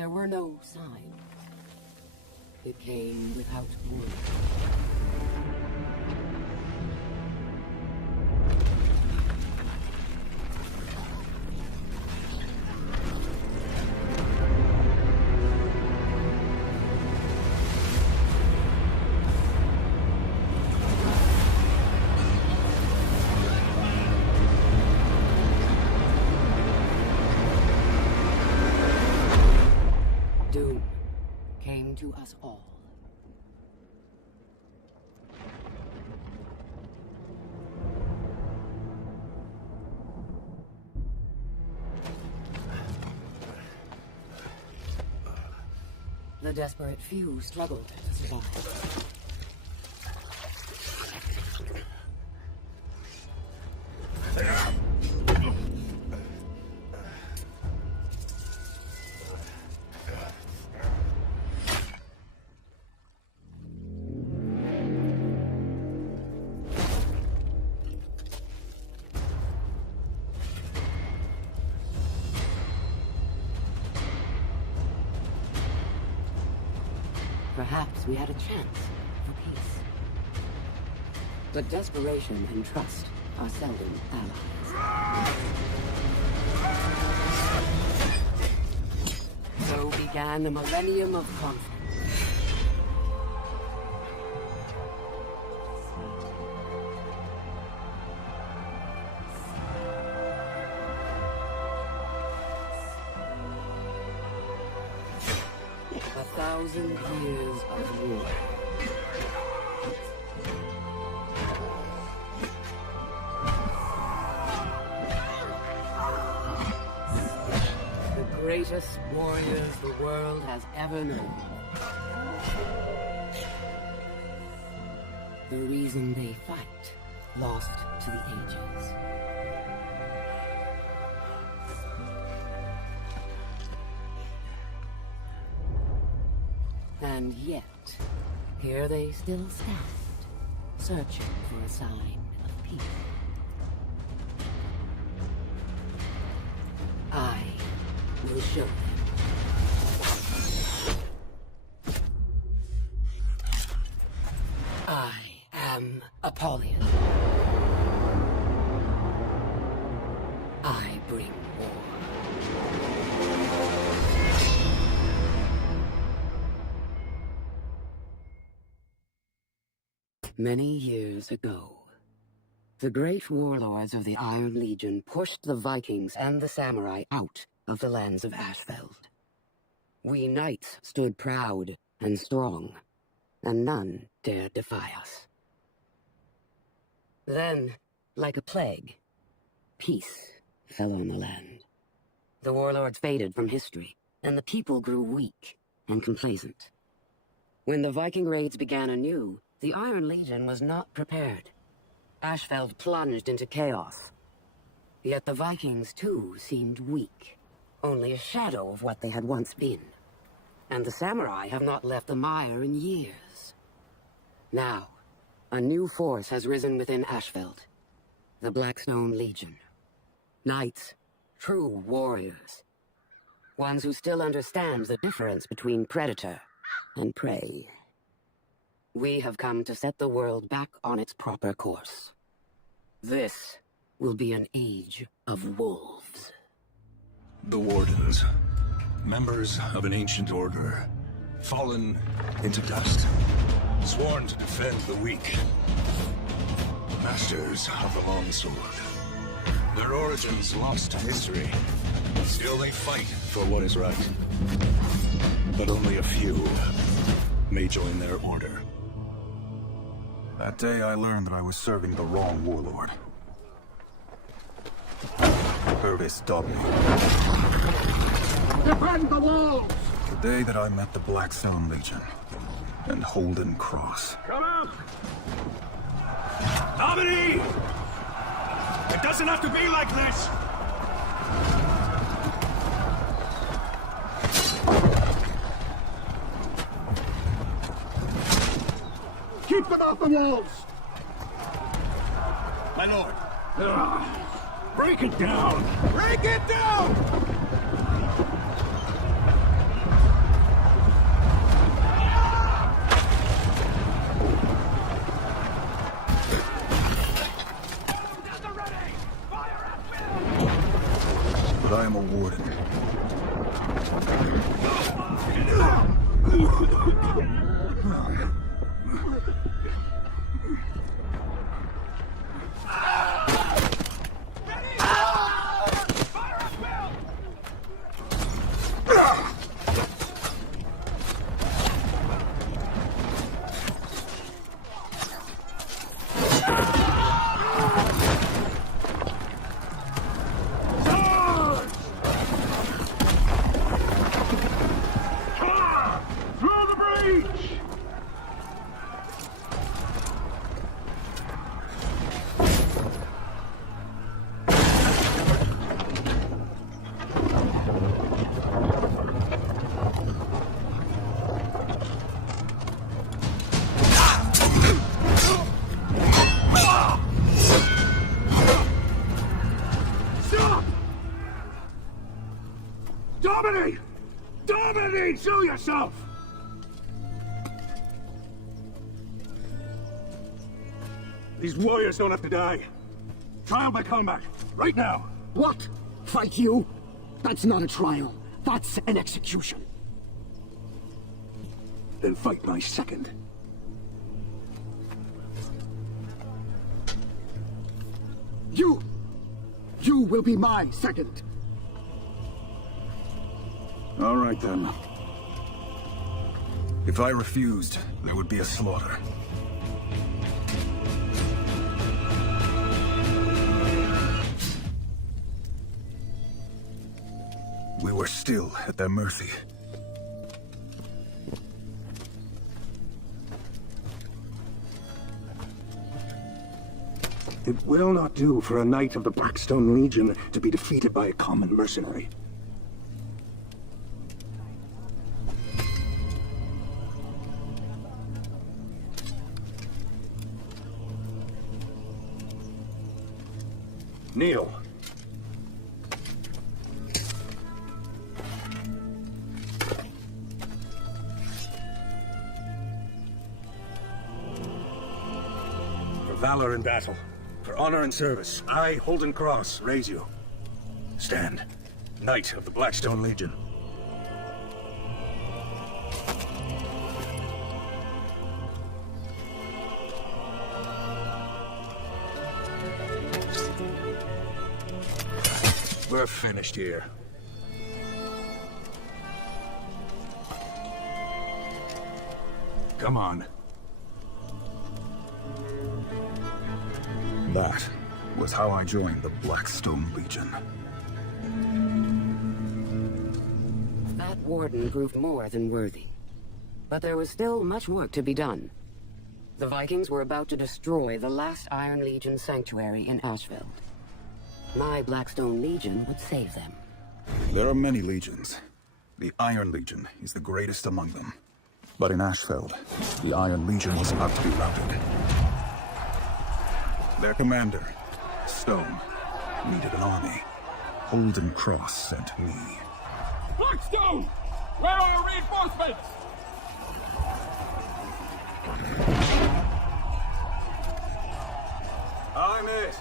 There were no signs. It came without warning. Doom came to us all. The desperate few struggled to survive. Perhaps we had a chance for peace. But desperation and trust are seldom allies. So began a millennium of conflict. A 1,000 years of war. The greatest warriors the world has ever known. The reason they fight, lost to the ages. And yet, here they still stand, searching for a sign of peace. I will show them. I am Apollyon. I bring war. Many years ago, the great warlords of the Iron Legion pushed the Vikings and the samurai out of the lands of Ashfeld. We knights stood proud and strong, and none dared defy us. Then, like a plague, peace fell on the land. The warlords faded from history, and the people grew weak and complacent. When the Viking raids began anew, the Iron Legion was not prepared. Ashfeld plunged into chaos. Yet the Vikings, too, seemed weak. Only a shadow of what they had once been. And the samurai have not left the mire in years. Now, a new force has risen within Ashfeld. The Blackstone Legion. Knights, true warriors. Ones who still understand the difference between predator and prey. We have come to set the world back on its proper course. This will be an age of wolves. The Wardens, members of an ancient order, fallen into dust, sworn to defend the weak. Masters of the longsword. Their origins lost to history. Still they fight for what is right. But only a few may join their order. That day I learned that I was serving the wrong warlord. Purvis dogged me. Defend the walls! The day that I met the Blackstone Legion and Holden Cross. Come out! Domini! It doesn't have to be like this! Keep them off the walls! My lord! Break it down! Break it down! but I am a warden. Through the breach! Stop! Dominate! Dominate! Show yourself! These warriors don't have to die. Trial by combat. Right now. What? Fight you? That's not a trial. That's an execution. Then fight my second. You will be my second. All right, then. If I refused, there would be a slaughter. We were still at their mercy. It will not do for a knight of the Blackstone Legion to be defeated by a common mercenary. Kneel. For valor in battle, for honor and service, I, Holden Cross, raise you. Stand, Knight of the Blackstone Legion. We're finished here. Come on. That was how I joined the Blackstone Legion. That warden proved more than worthy. But there was still much work to be done. The Vikings were about to destroy the last Iron Legion sanctuary in Ashfield. My Blackstone Legion would save them. There are many legions. The Iron Legion is the greatest among them. But in Ashfield, the Iron Legion was about to be routed. Their commander, Stone, needed an army. Holden Cross sent me. Blackstone! Where are our reinforcements? I'm it.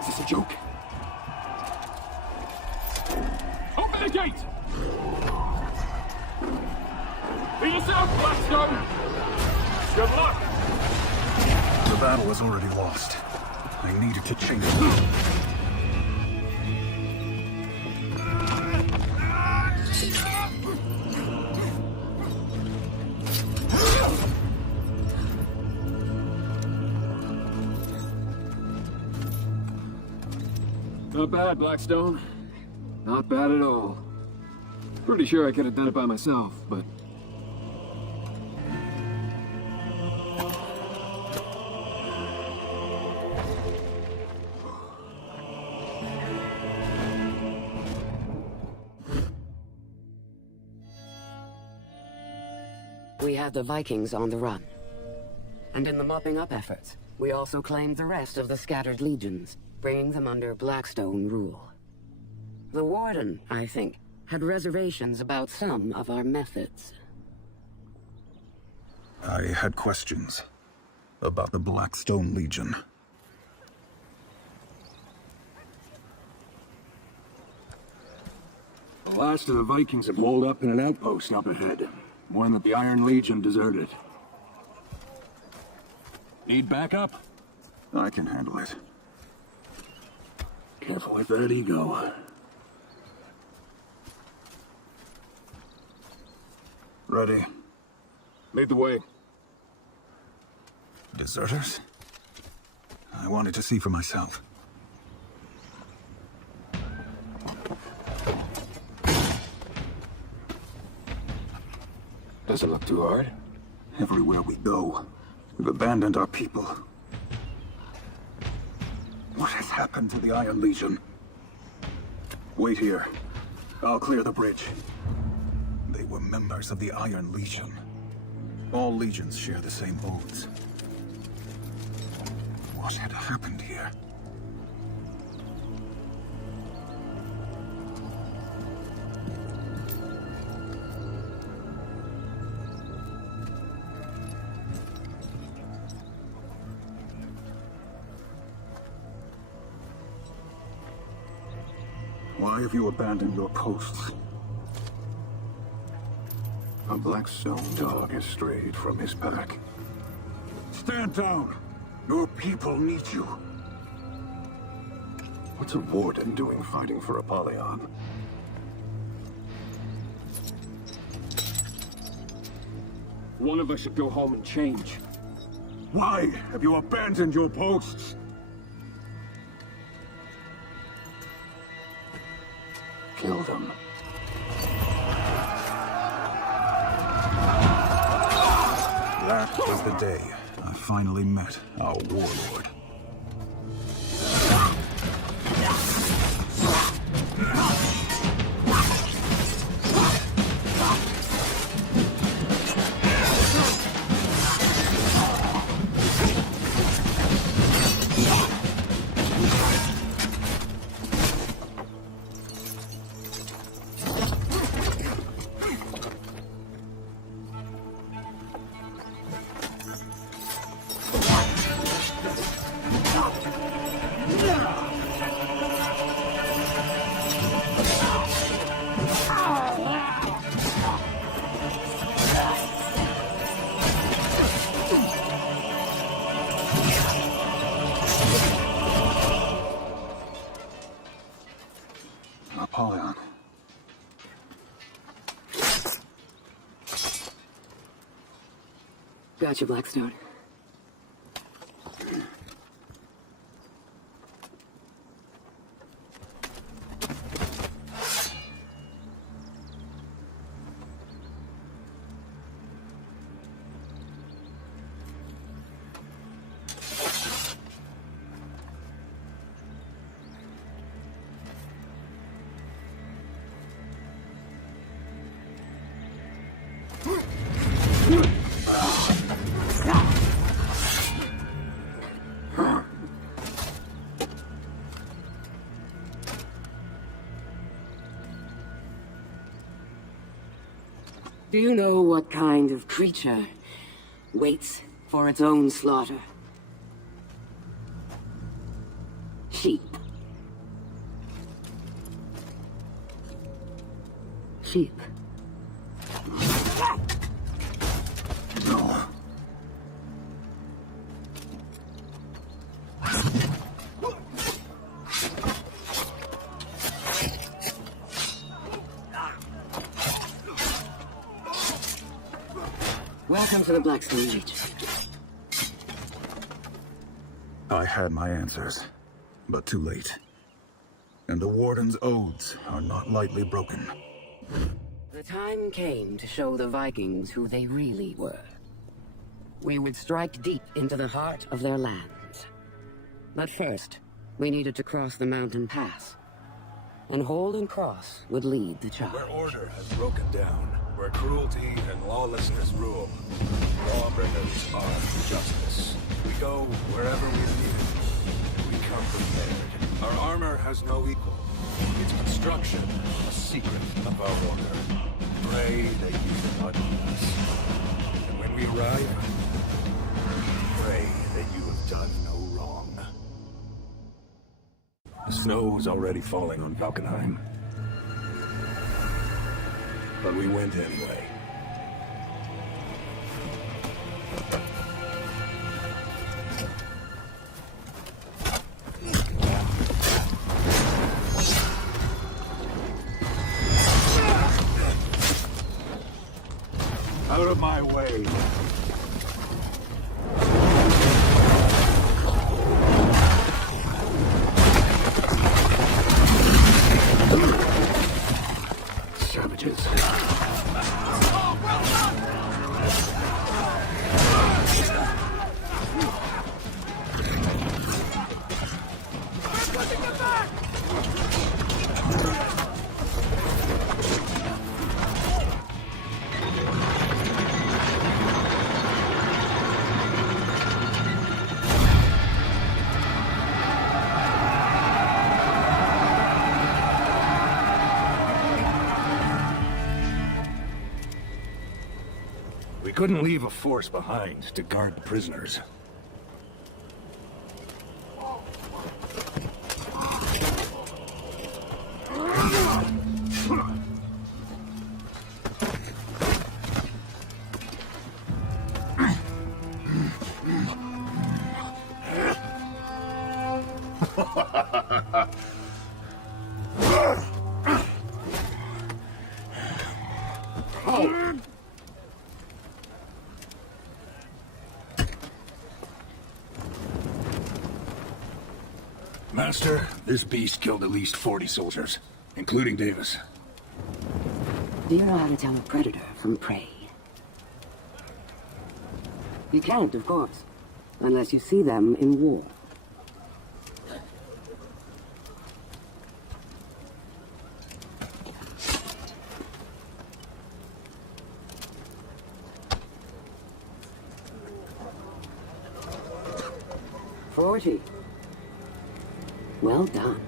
Is this a joke? Open the gate! Be yourself, Blackstone! Good luck! The battle was already lost. I needed to change it. Not bad, Blackstone. Not bad at all. Pretty sure I could have done it by myself, but... We had the Vikings on the run. And in the mopping up efforts, we also claimed the rest of the scattered legions, bringing them under Blackstone rule. The Warden, I think, had reservations about some of our methods. I had questions about the Blackstone Legion. The last of the Vikings have holed up in an outpost up ahead. One that the Iron Legion deserted. Need backup? I can handle it. Careful with that ego. Ready. Lead the way. Deserters? I wanted to see for myself. Doesn't look too hard. Everywhere we go, we've abandoned our people. What has happened to the Iron Legion? Wait here. I'll clear the bridge. They were members of the Iron Legion. All legions share the same oaths. What had happened here? Why have you abandoned your posts? A Blackstone dog has strayed from his pack. Stand down! Your people need you. What's a warden doing fighting for Apollyon? One of us should go home and change. Why have you abandoned your posts? Kill them. That was the day I finally met our warlord. Apollyon. Gotcha, Blackstone. Do you know what kind of creature waits for its own slaughter? Sheep. Sheep. No. Welcome to the Blackstone Age. I had my answers, but too late. And the Warden's oaths are not lightly broken. The time came to show the Vikings who they really were. We would strike deep into the heart of their lands. But first, we needed to cross the mountain pass. And Holden Cross would lead the charge. Where order has broken down, where cruelty and lawlessness rule, lawbringers are justice. We go wherever we need. We come prepared. Our armor has no equal. Its construction, a secret of our order. Pray that you do not need us. And when we arrive, pray that you have done no wrong. The snow is already falling on Valkenheim. but we went anyway. Out of my way. Savages. We couldn't leave a force behind to guard the prisoners. Master, this beast killed at least 40 soldiers, including Davis. Do you know how to tell a predator from prey? You can't, of course, unless you see them in war. "40. Well done.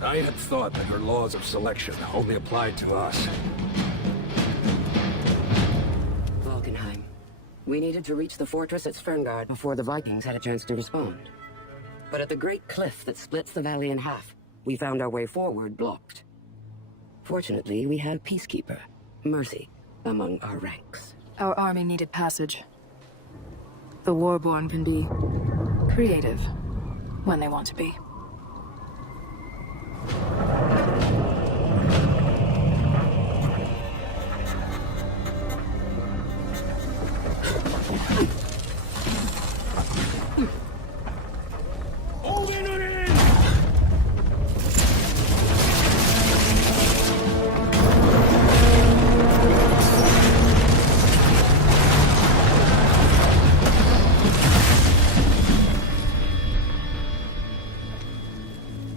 I had thought that her laws of selection only applied to us. Valkenheim. We needed to reach the fortress at Sverngard before the Vikings had a chance to respond. But at the great cliff that splits the valley in half, we found our way forward blocked. Fortunately, we had a peacekeeper, Mercy, among our ranks. Our army needed passage. The Warborn can be creative when they want to be.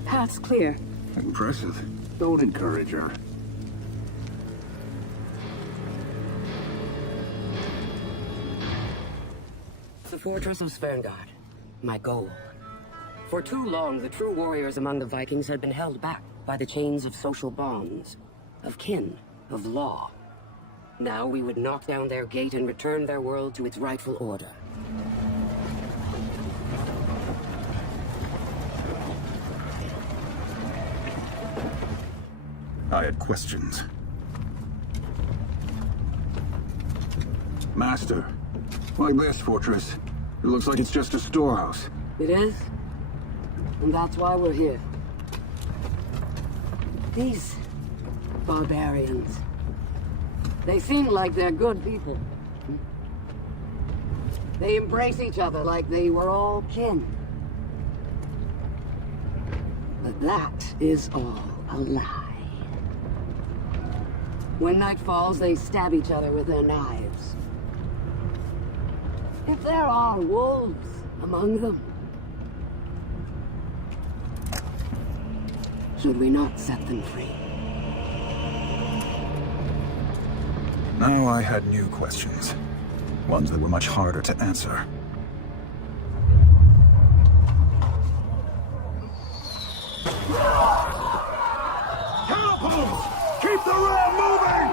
Path's clear. Impressive. Don't encourage her. The fortress of Sverngard. My goal. For too long, the true warriors among the Vikings had been held back by the chains of social bonds, of kin, of law. Now we would knock down their gate and return their world to its rightful order. I had questions. Master, like this fortress, it looks like it's just a storehouse. It is? And that's why we're here. These barbarians. They seem like they're good people. They embrace each other like they were all kin. But that is all a lie. When night falls, they stab each other with their knives. If there are wolves among them, should we not set them free? Now I had new questions. Ones that were much harder to answer. Catapults! Keep the ram moving!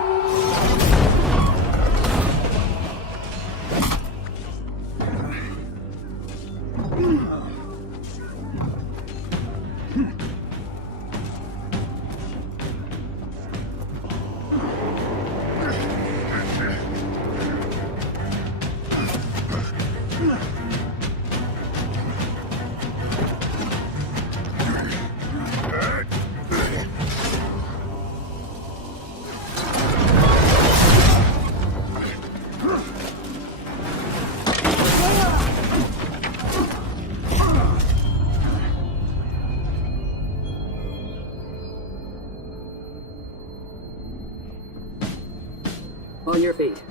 feet.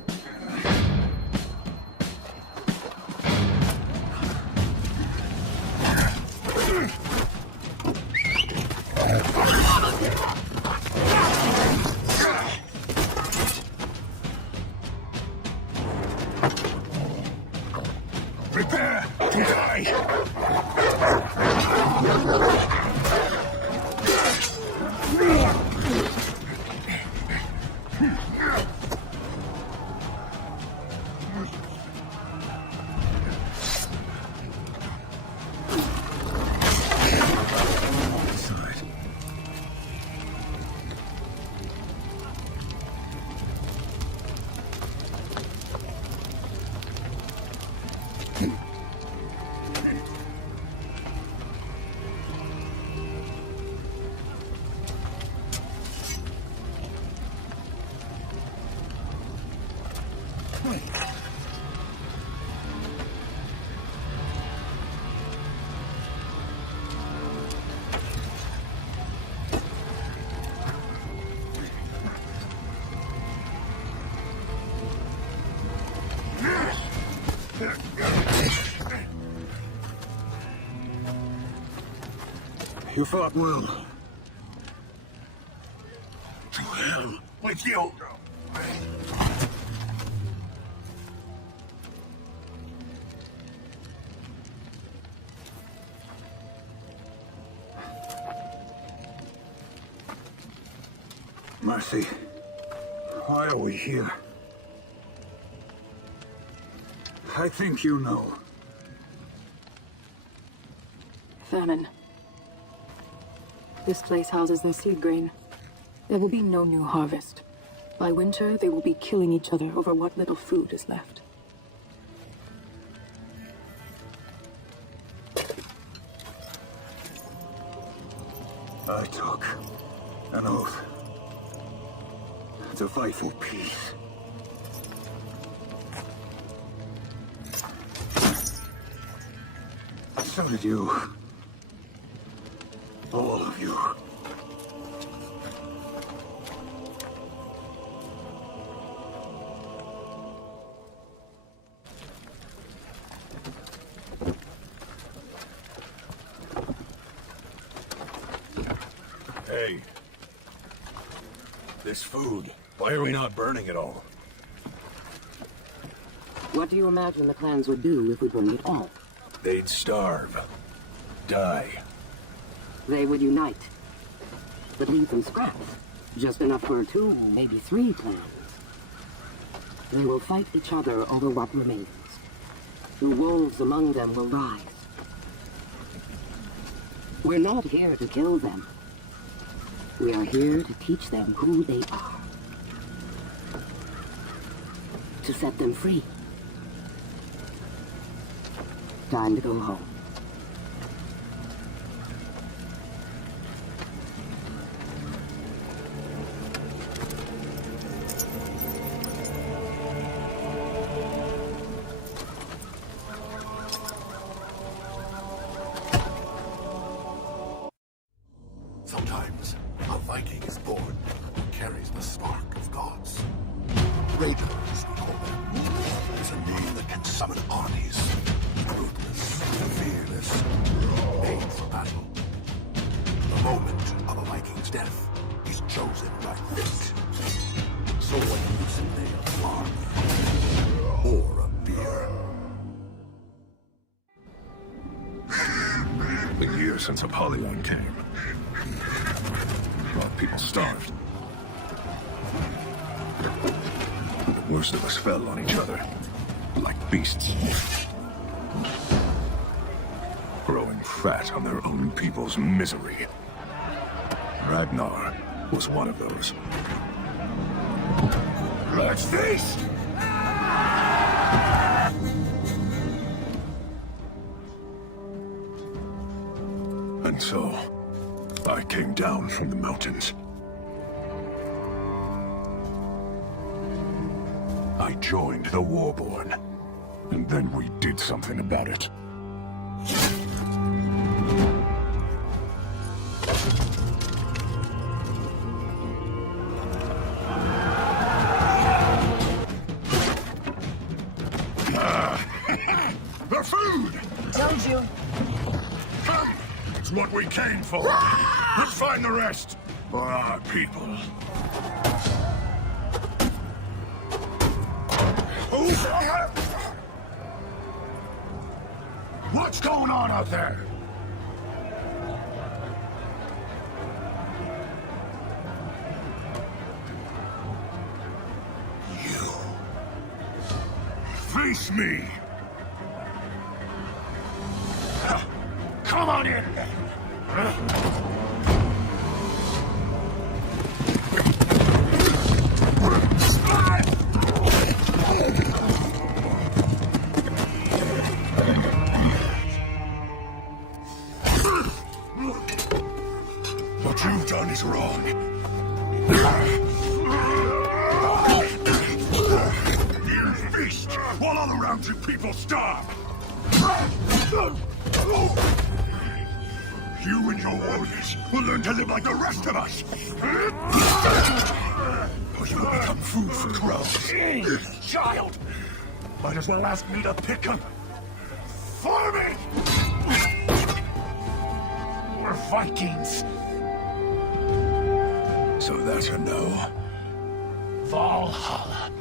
Prepare to die! Side. You fought well. To hell with you! Mercy, why are we here? I think you know. Famine. This place houses no seed grain. There will be no new harvest. By winter, they will be killing each other over what little food is left. I took an oath to fight for peace. So did you. All of you. Hey. This food. Why are we not burning it all? What do you imagine the clans would do if we burned it all? They'd starve. Die. They would unite. But leave them scraps. Just enough for 2, maybe 3 clans. They will fight each other over what remains. The wolves among them will rise. We're not here to kill them. We are here to teach them who they are. To set them free. Time to go home. Sometimes a Viking is born, carries the spark of gods. Raiders, we call them. Is a name that can summon armies. Ruthless, fearless, made for battle. The moment of a Viking's death is chosen by fate. So what use in they a farm or a beer? A year since Apollyon came. Well, people starved. The worst of us fell on each other, like beasts. Growing fat on their own people's misery. Ragnar was one of those. Let's feast! And so, I came down from the mountains. I joined the Warborn, and then we did something about it. The food! Told you. It's what we came for. Let's find the rest for our people. What's going on out there? You. Face me! Come on in! What you've done is wrong. You feast while all around you people starve. You and your warriors will learn to live like the rest of us. Or you will become food for crows. Child! Might as well ask me to pick him. For me! We're Vikings. So that's a no. Valhalla.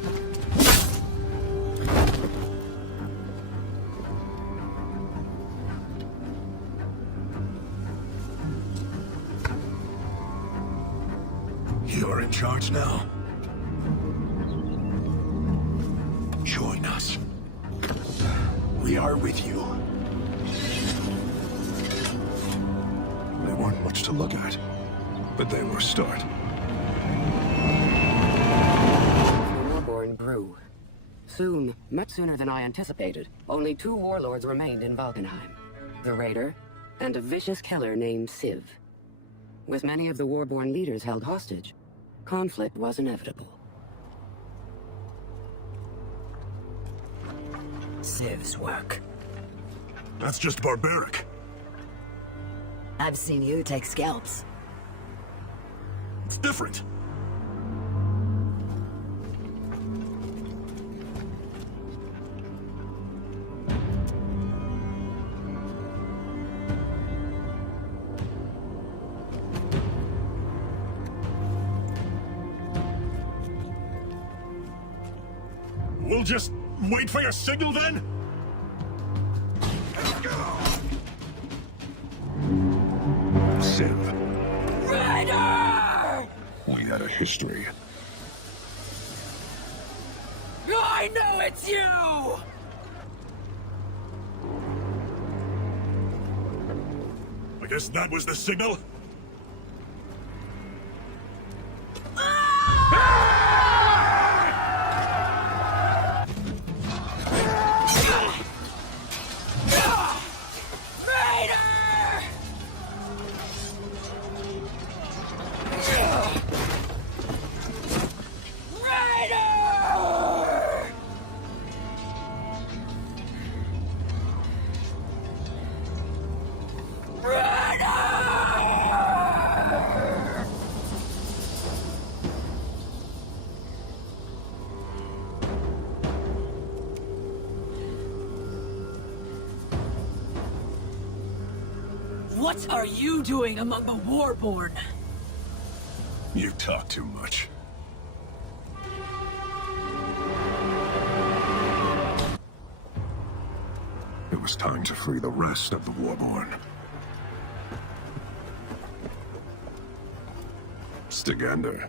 You're in charge now. Join us. We are with you. They weren't much to look at, but they were a start. The Warborn grew. Soon, much sooner than I anticipated, only 2 warlords remained in Valkenheim. The Raider, and a vicious killer named Civ. With many of the Warborn leaders held hostage, conflict was inevitable. Civ's work. That's just barbaric. I've seen you take scalps. It's different. We'll just wait for your signal then? Civ. Ryder! We had a history. I know it's you! I guess that was the signal? What are you doing among the Warborn? You talk too much. It was time to free the rest of the Warborn. Stigander.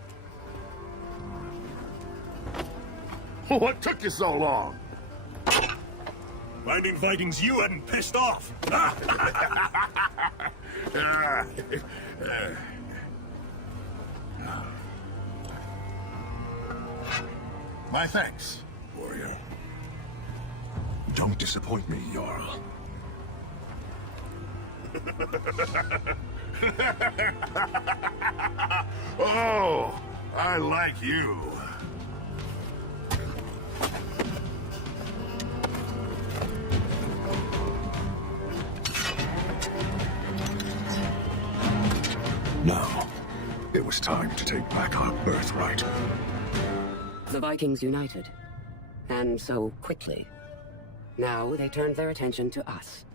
What took you so long? Finding Vikings you hadn't pissed off. My thanks, warrior. Don't disappoint me, Jarl. Oh, I like you. Now, it was time to take back our birthright. The Vikings united. And so quickly. Now they turned their attention to us.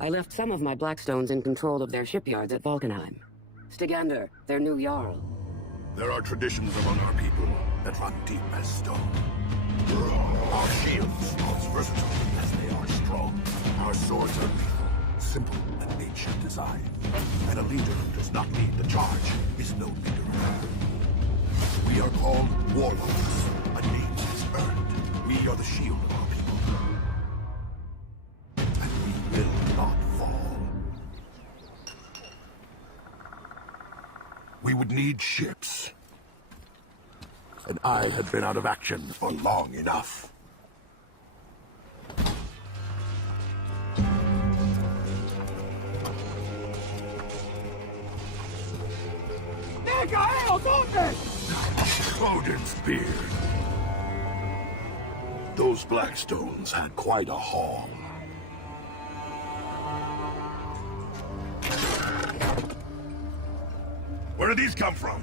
I left some of my Blackstones in control of their shipyards at Valkenheim. Stygander, their new Jarl. There are traditions among our people that run deep as stone. Our shields are as versatile as they are strong. Our swords are simple and ancient design. And a leader who does not lead the charge is no leader at all. We are called warlords. A name is earned. We are the shield of our people. And we will not fall. We would need ships. And I had been out of action for long enough. Odin's beard. Those Blackstones had quite a haul. Where did these come from?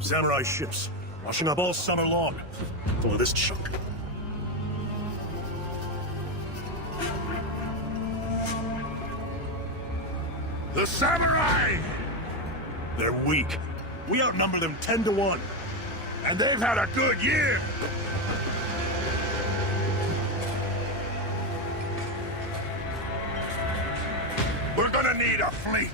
Samurai ships, washing up all summer long, full of this junk. The samurai! They're weak. We outnumber them 10 to 1. And they've had a good year! We're gonna need a fleet.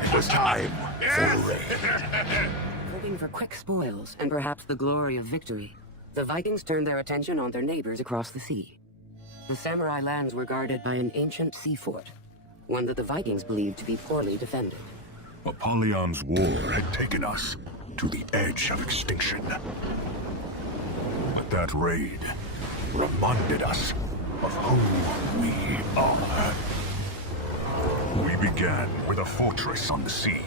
It was time for a raid. Hoping for quick spoils and perhaps the glory of victory, the Vikings turned their attention on their neighbors across the sea. The samurai lands were guarded by an ancient sea fort, one that the Vikings believed to be poorly defended. Apollyon's war had taken us to the edge of extinction. But that raid reminded us of who we are. We began with a fortress on the sea.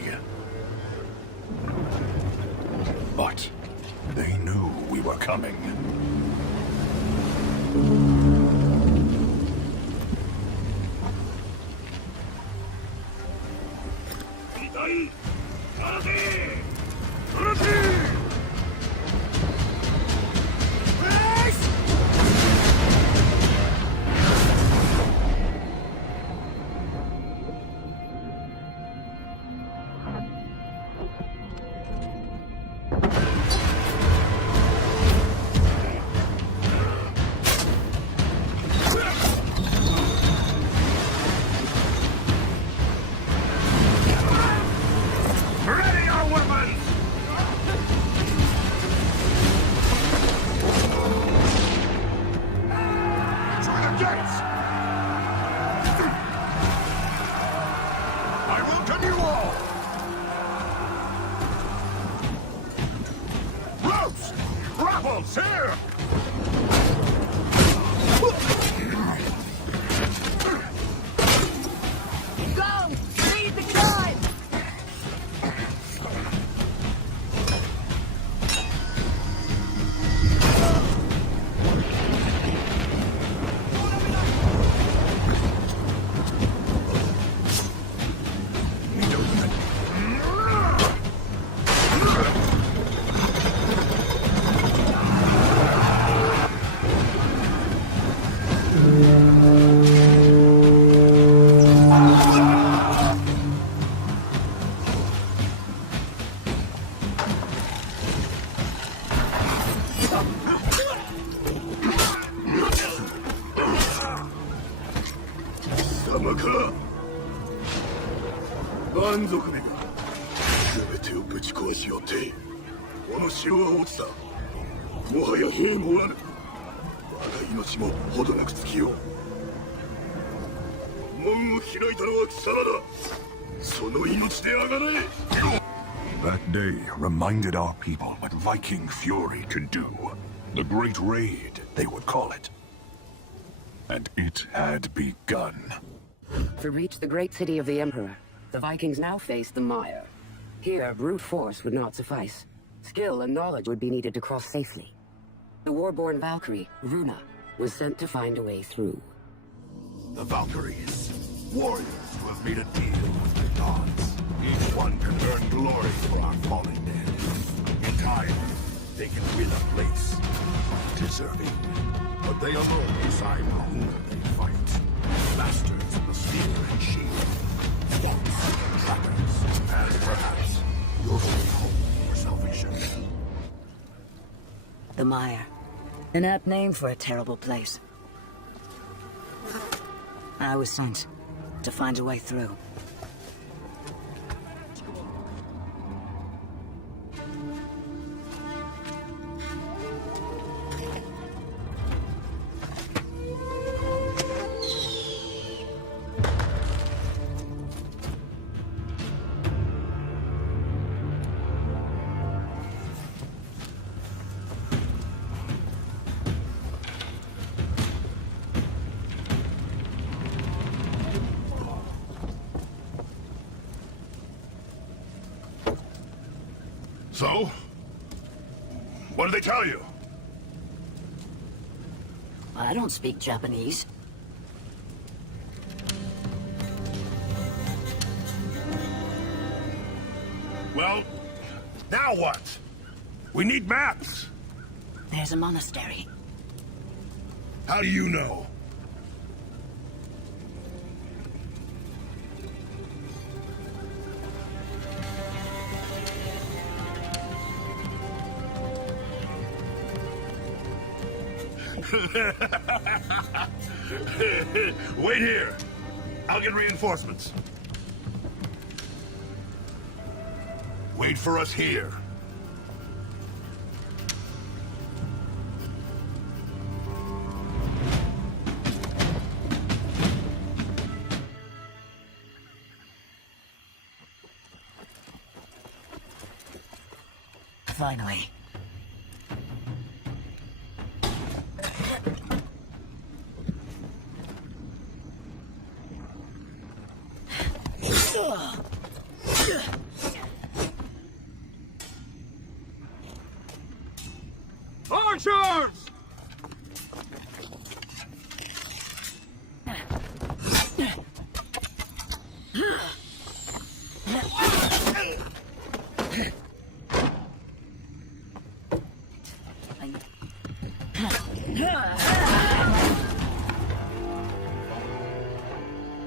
But they knew we were coming. Here! Go! Lead the tribe! That day reminded our people what Viking fury could do. The Great Raid, they would call it. And it had begun. To reach the great city of the Emperor, the Vikings now faced the Mire. Here, brute force would not suffice. Skill and knowledge would be needed to cross safely. The war-born Valkyrie, Runa, was sent to find a way through. The Valkyries, warriors who have made a deal with the gods. Each one can earn glory for our fallen serving. But they alone decide whom they fight. Masters of the spear and shield. Scouts, trackers, and perhaps your only hope for salvation. The Mire. An apt name for a terrible place. I was sent to find a way through. So? What did they tell you? I don't speak Japanese. Well, now what? We need maps. There's a monastery. How do you know? Wait here. I'll get reinforcements. Wait for us here. Finally. Archers!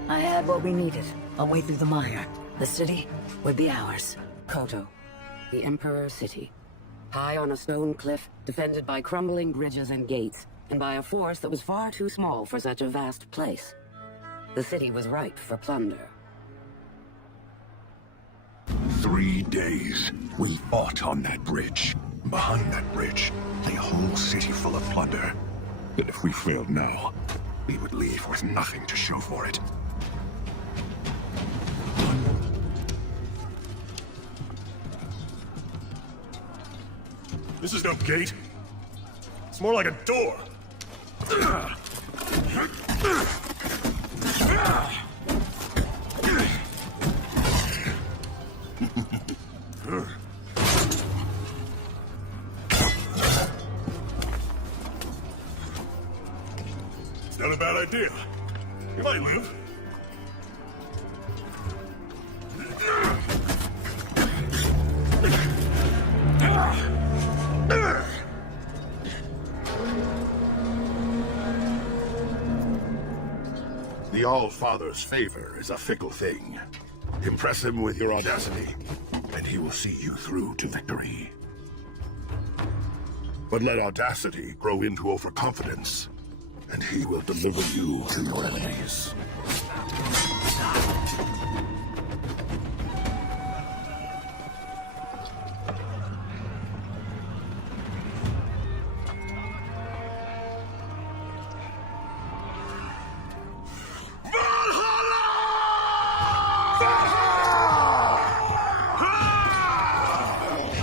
I had what we needed. A way through the mire. The city would be ours. Koto, the Emperor's city. High on a stone cliff, defended by crumbling bridges and gates, and by a force that was far too small for such a vast place. The city was ripe for plunder. 3 days. We fought on that bridge. Behind that bridge lay a whole city full of plunder. And if we failed now, we would leave with nothing to show for it. This is no gate. It's more like a door. It's not a bad idea. You might live. The All-Father's favor is a fickle thing. Impress him with your audacity, and he will see you through to victory. But let audacity grow into overconfidence, and he will deliver you to your enemies.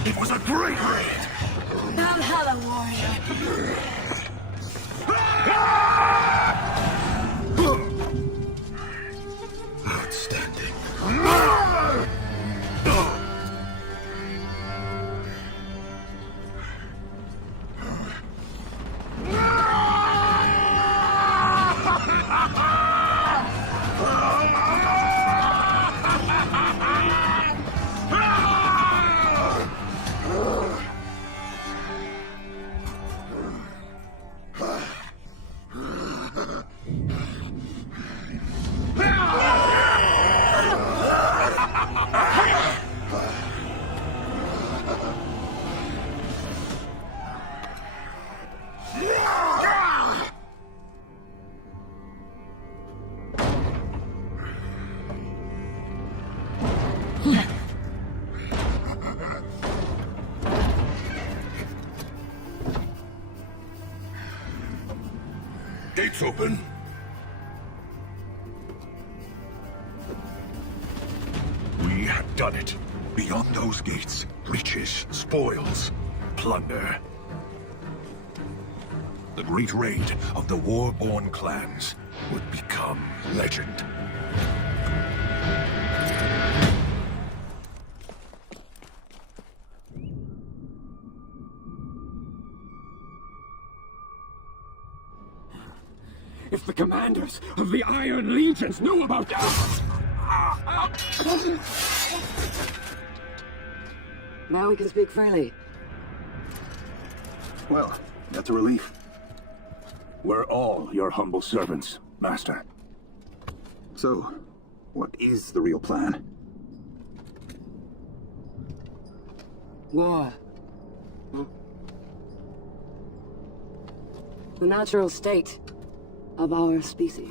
It was a great raid! Valhalla, warrior. Outstanding. gates open. We have done it. Beyond those gates, riches, spoils, plunder. The great raid of the war-born clans would become legend. If the commanders of the Iron Legions knew about that... Now we can speak freely. Well, that's a relief. We're all your humble servants, Master. So, what is the real plan? War. The natural state of our species.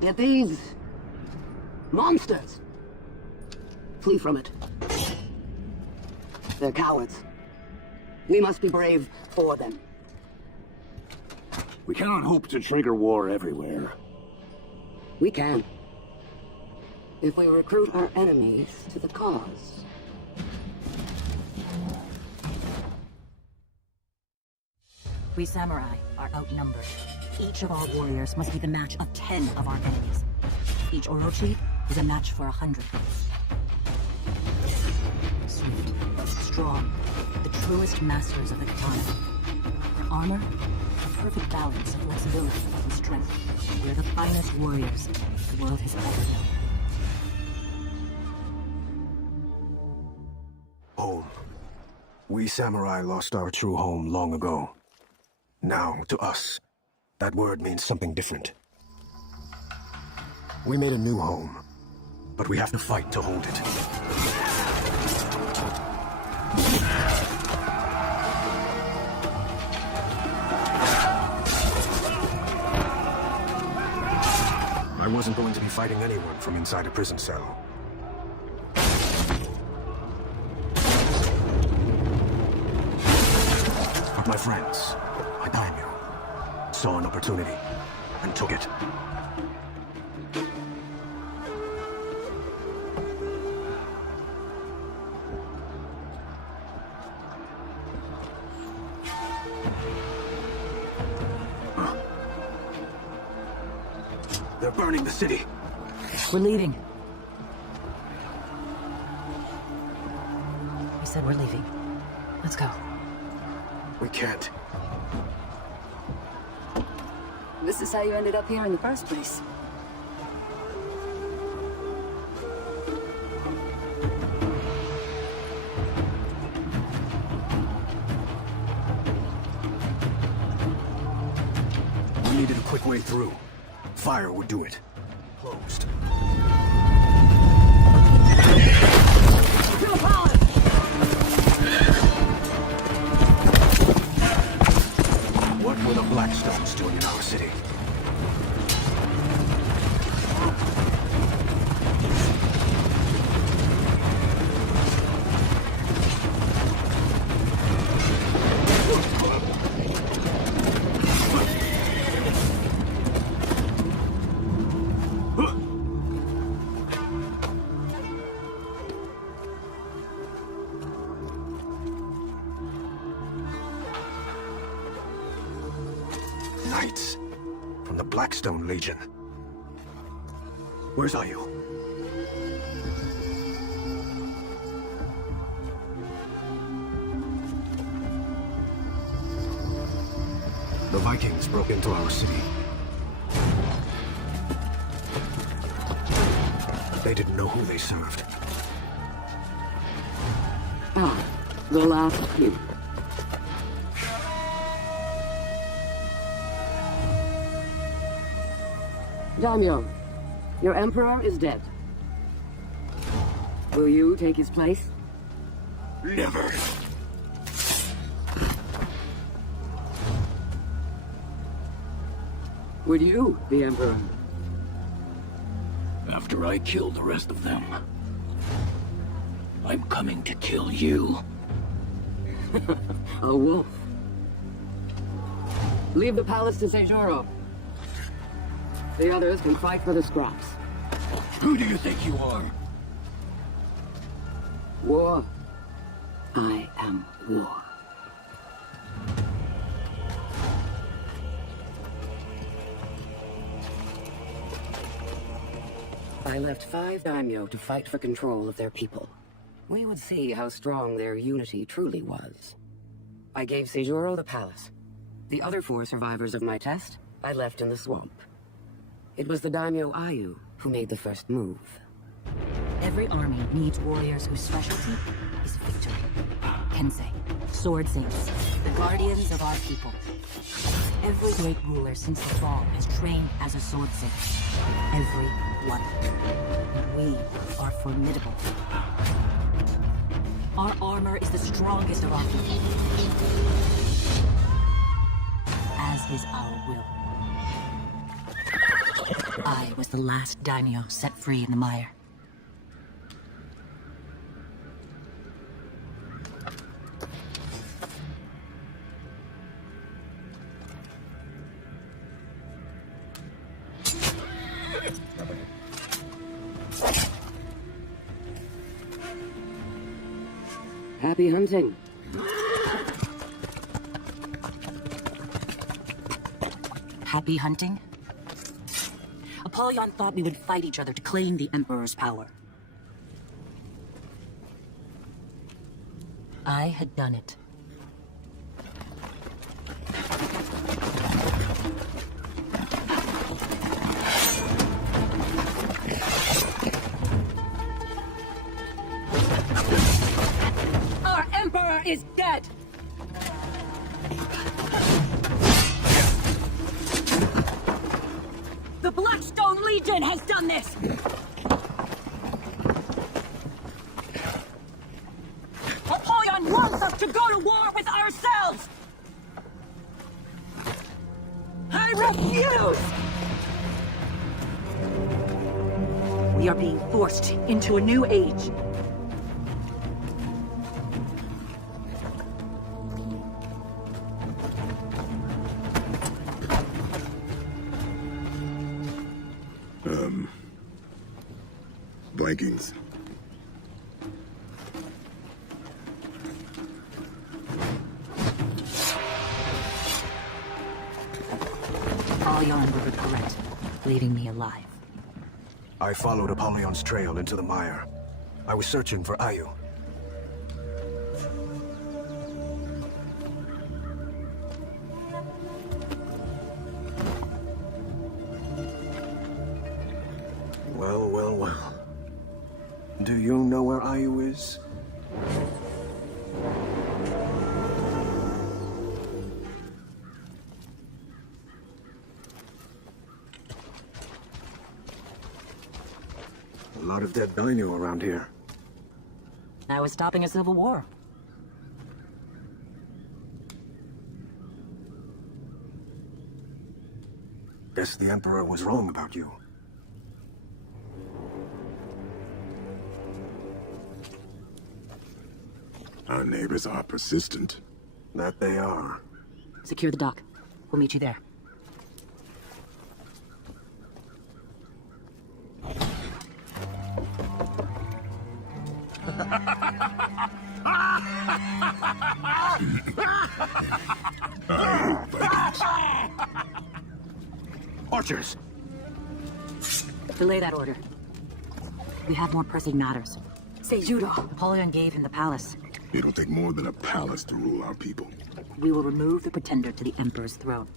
Yet these monsters flee from it. They're cowards. We must be brave for them. We cannot hope to trigger war everywhere. We can. If we recruit our enemies to the cause. We samurai are outnumbered. Each of our warriors must be the match of 10 of our enemies. Each Orochi is a match for 100. Swift, strong, the truest masters of the katana. Their armor, a perfect balance of flexibility and strength. We're the finest warriors the world has ever known. Home. We samurai lost our true home long ago. Now, to us, that word means something different. We made a new home, but we have to fight to hold it. I wasn't going to be fighting anyone from inside a prison cell. But my friends, my daimyo, saw an opportunity and took it. They're burning the city. We're leaving. We said we're leaving. Let's go. We can't. This is how you ended up here in the first place. We needed a quick way through. Fire would do it. Closed. What were the Blackstones doing in our city? Knights from the Blackstone Legion. Where's Ayu? The Vikings broke into our city. They didn't know who they served. Ah, the last few. Daimyo, your emperor is dead. Will you take his place? Never. Would you, the emperor? After I kill the rest of them, I'm coming to kill you. A wolf Leave the palace to Seijuro. The others can fight for the scraps. Who do you think you are? War. I am war. I left 5 daimyo to fight for control of their people. We would see how strong their unity truly was. I gave Seijuro the palace. The other 4 survivors of my test, I left in the swamp. It was the daimyo Ayu who made the first move. Every army needs warriors whose specialty is victory. Kensei, sword saints, the guardians of our people. Every great ruler since the fall has trained as a sword saint. Every one. And we are formidable. Our armor is the strongest of our people. As is our will. I was the last daimyo set free in the mire. Happy hunting. Happy hunting? Apollyon thought we would fight each other to claim the Emperor's power. I had done it. Our Emperor is dead! The Blackstone Legion has done this! Apollyon wants us to go to war with ourselves! I refuse! We are being forced into a new age. Vikings. Apollyon would regret leaving me alive. I followed Apollyon's trail into the mire. I was searching for Ayu. Well, well, well. Do you know where Ayu is? A lot of dead daimyo around here. I was stopping a civil war. Guess the Emperor was wrong about you. Our neighbors are persistent. That they are. Secure the dock. We'll meet you there. Archers! Delay that order. We have more pressing matters. Seijuro. Apollyon gave him the palace. It'll take more than a palace to rule our people. We will remove the pretender to the Emperor's throne.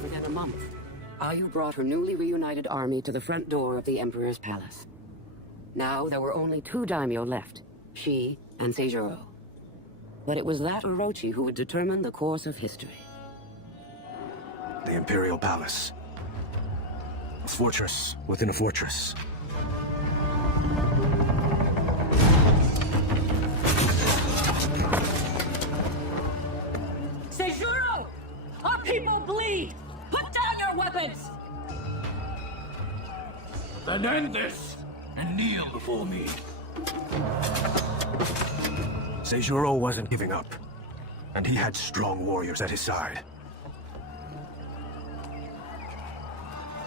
Within a month, Ayu brought her newly reunited army to the front door of the Emperor's palace. Now there were only 2 daimyo left, she and Seijuro. But it was that Orochi who would determine the course of history. The Imperial Palace. A fortress within a fortress. Seijuro! Our people bleed! Put down your weapons! Then end this! kneel before me. Seijuro wasn't giving up, and he had strong warriors at his side.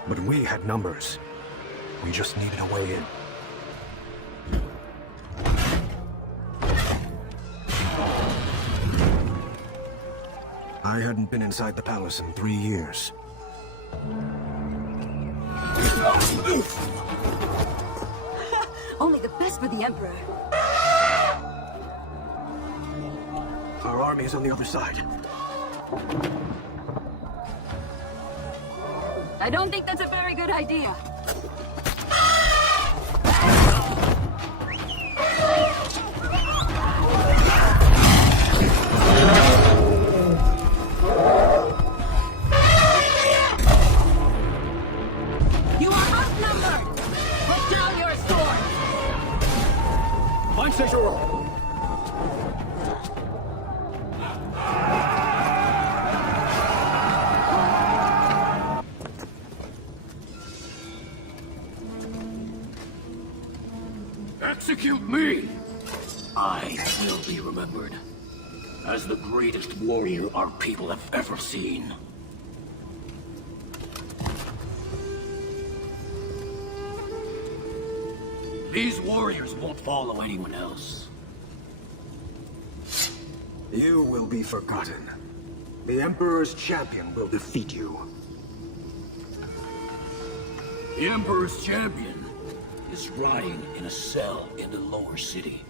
But we had numbers. We just needed a way in. I hadn't been inside the palace in 3 years. Only the best for the Emperor. Our army is on the other side. I don't think that's a very good idea. You are outnumbered! Put down your sword! Find Seijuro! Execute me! I will be remembered as the greatest warrior our people have ever seen. These warriors won't follow anyone else. You will be forgotten. The Emperor's champion will defeat you. The Emperor's champion is rotting in a cell in the lower city.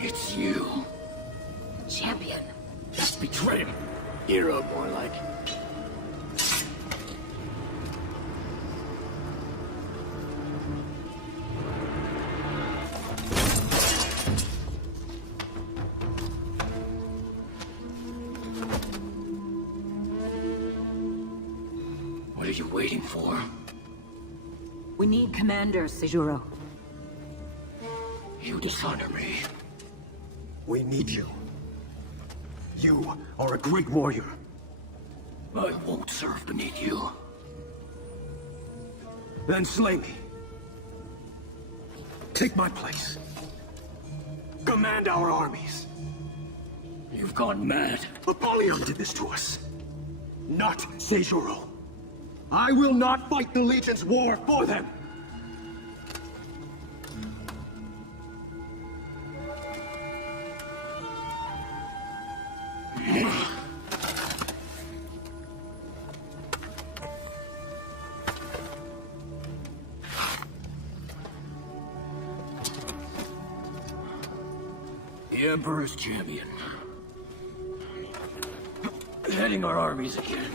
It's you. Champion. Betrayal. Hero, more like. What are you waiting for? We need commanders, Seijuro. You dishonor me. We need you. You are a great warrior. I won't serve beneath you. Then slay me. Take my place. Command our armies. You've gone mad. Apollyon did this to us. Not Seijuro. I will not fight the Legion's war for them. The Emperor's champion. Heading our armies again.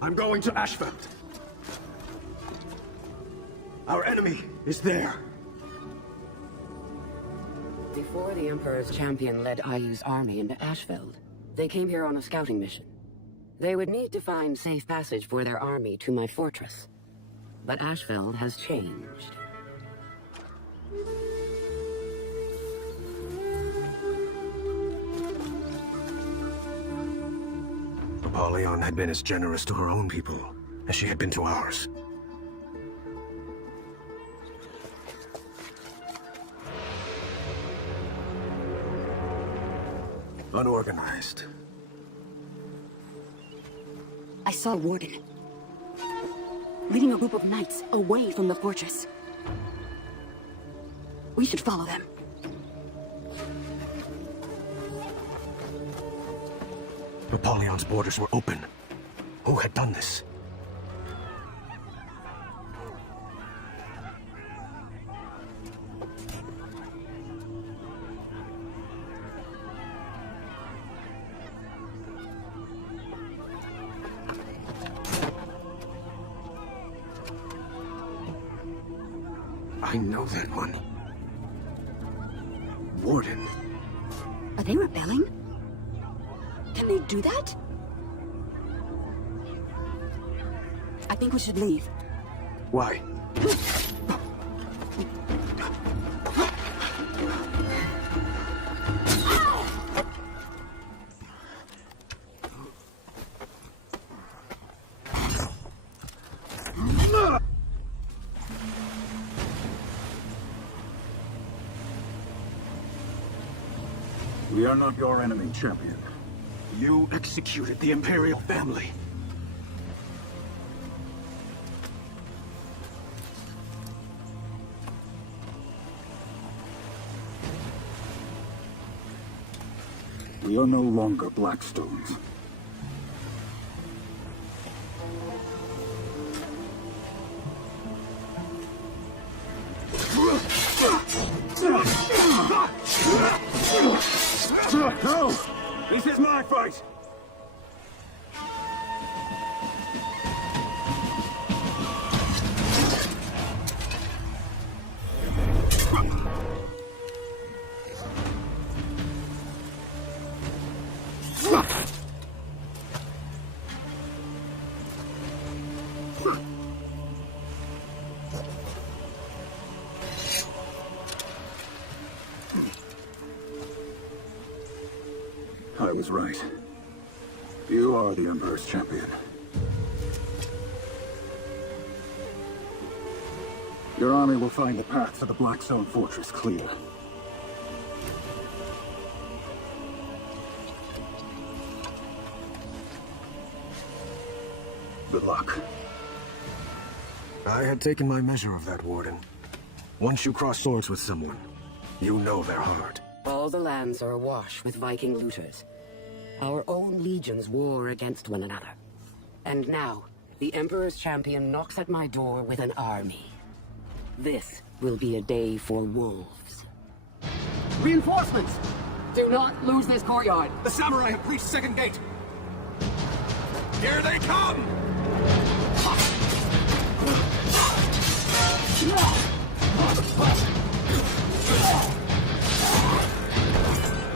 I'm going to Ashfeld. Our enemy is there. Before the Emperor's champion led Ayu's army into Ashfeld, they came here on a scouting mission. They would need to find safe passage for their army to my fortress. But Ashfeld has changed. Apollyon had been as generous to her own people as she had been to ours. Unorganized. I saw Warden leading a group of knights away from the fortress. We should follow them. Apollyon's borders were open. Who had done this? I know that one. Warden. Are they rebelling? Can they do that? I think we should leave. Why? We are not your enemy, champion. You executed the Imperial family. We are no longer Blackstones. No! This is my fight! I was right. You are the Emperor's champion. Your army will find the path to the Blackstone Fortress clear. Good luck. I had taken my measure of that, Warden. Once you cross swords with someone, you know their heart. All the lands are awash with Viking looters. Our own legions war against one another. And now, the Emperor's champion knocks at my door with an army. This will be a day for wolves. Reinforcements! Do not lose this courtyard. The samurai have breached second gate. Here they come!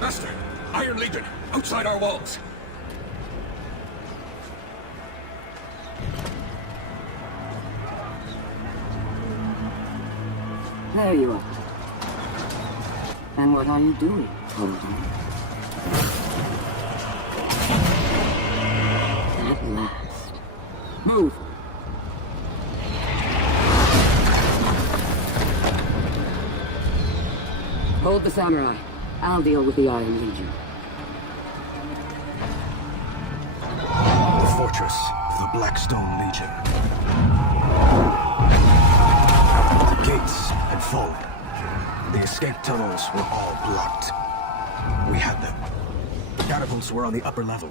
Master, Iron Legion, outside our walls. There you are. And what are you doing, Colton? At last. Move! Hold the samurai. I'll deal with the Iron Legion. The fortress of the Blackstone Legion. The gates had fallen. The escape tunnels were all blocked. We had them. The catapults were on the upper level.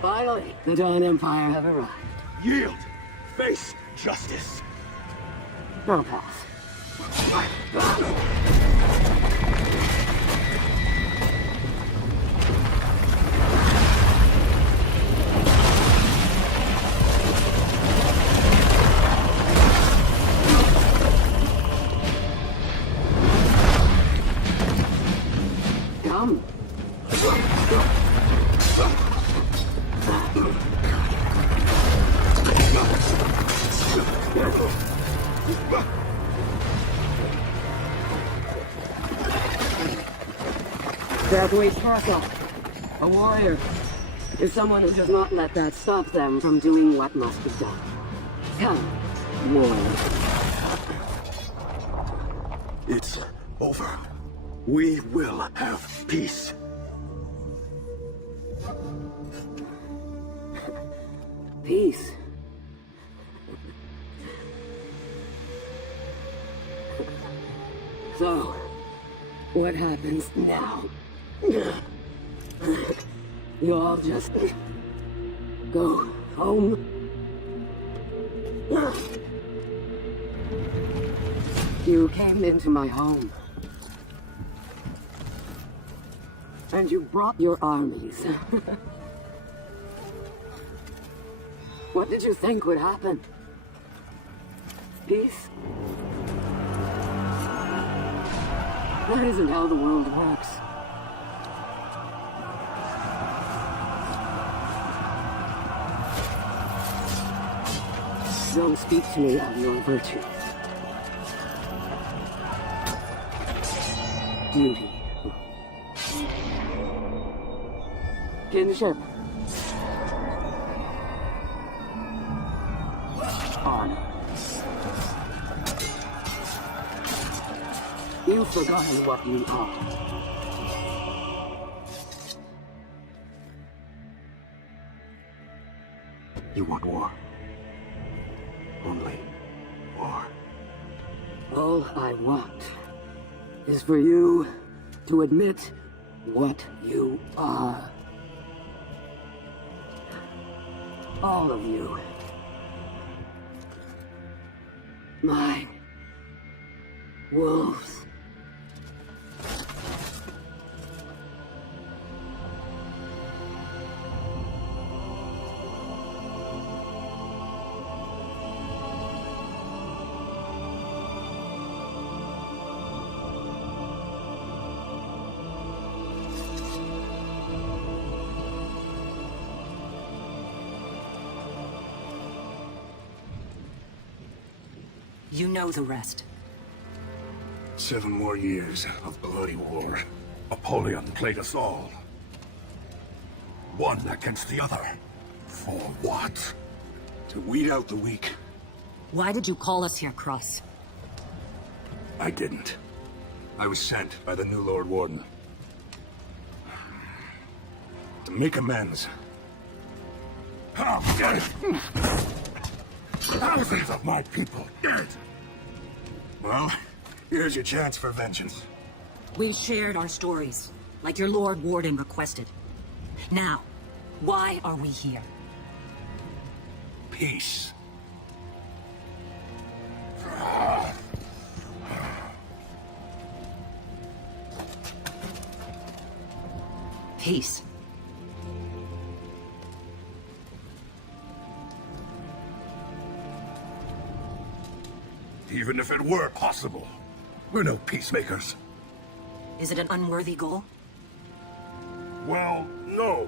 Finally, the Dawn Empire have arrived. Yield! Face justice! I'll pass. Come. Deathway's Castle. A warrior is someone who does not let that stop them from doing what must be done. Come, warrior. It's over. We will have peace. Peace. So, what happens now? You all just go home? You came into my home. And you brought your armies. What did you think would happen? Peace? That isn't how the world works. Don't speak to me of your virtue. Duty. Kinship. You've forgotten what you are. You want war. Only war. All I want is for you to admit what you are. All of you. Mine. Wolves. You know the rest. 7 more years of bloody war. Napoleon played us all. One against the other. For what? To weed out the weak. Why did you call us here, Cross? I didn't. I was sent by the new Lord Warden. To make amends. Thousands of my people dead. Well, here's your chance for vengeance. We shared our stories, like your Lord Warden requested. Now, why are we here? Peace. Peace. Even if it were possible, we're no peacemakers. Is it an unworthy goal? Well, no.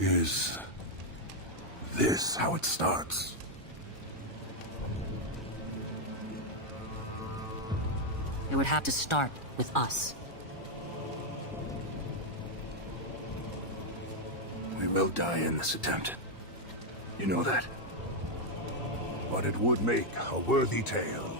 Is this how it starts? It would have to start with us. We will die in this attempt. You know that. But it would make a worthy tale.